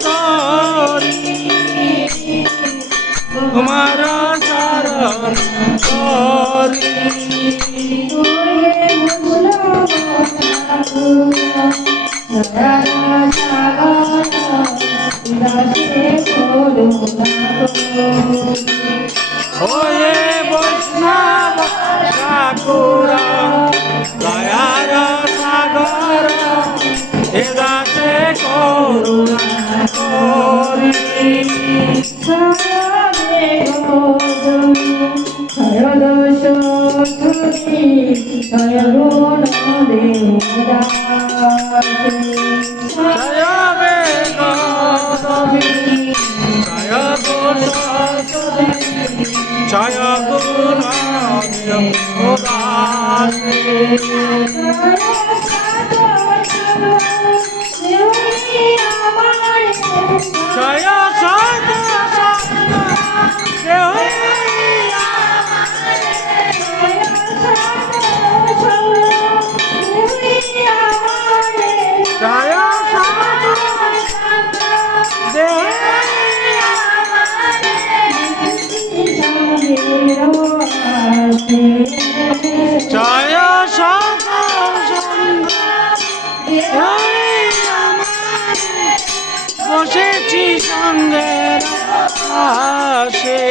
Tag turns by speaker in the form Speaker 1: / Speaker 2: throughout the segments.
Speaker 1: ধরি তোমার চরণ ধরি ওয়ে Oh, সঙ্গের আসে।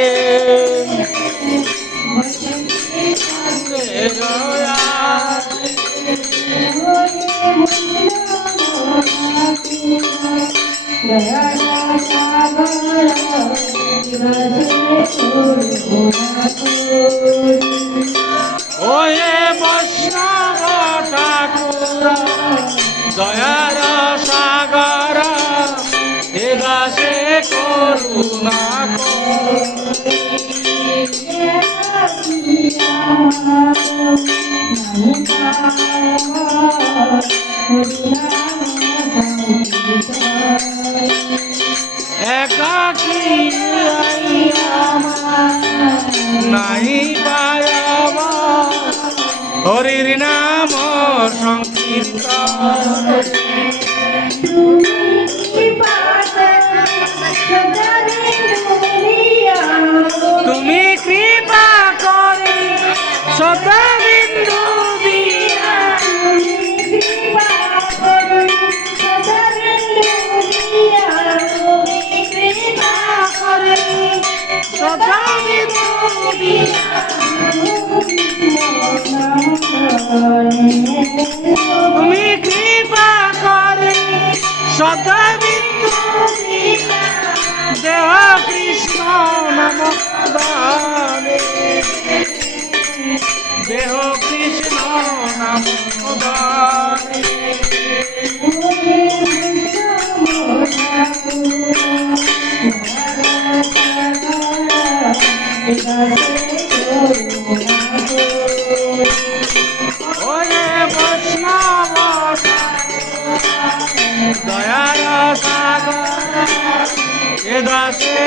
Speaker 1: ওয়ে বৈষ্ণব ঠাকুর দয়ার করুণা একাকি নাই পায়াবা হরির নাম সংকীর্তন। তুমি কৃপা করি সদা বিন্দু দিয়া। সদা বিন্দু দিয়া। তুমি কৃপা করে সদা বিন্দু দেহ কৃষ্ণ নম দেহ কৃষ্ণ নম ওরে বৈষ্ণব দয়ার সাগর। দাসে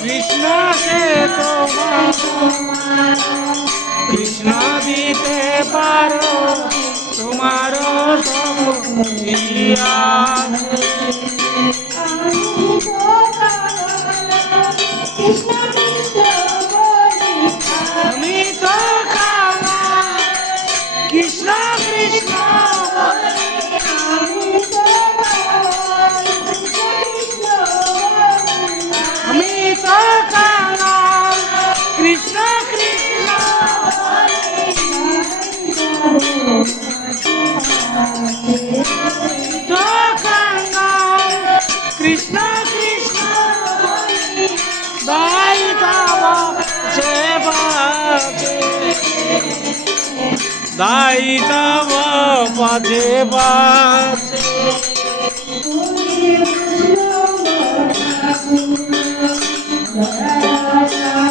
Speaker 1: কৃষ্ণ সে তোমার কৃষ্ণ দিতে পারো তোমার It's Sai da mão de você. Thank you.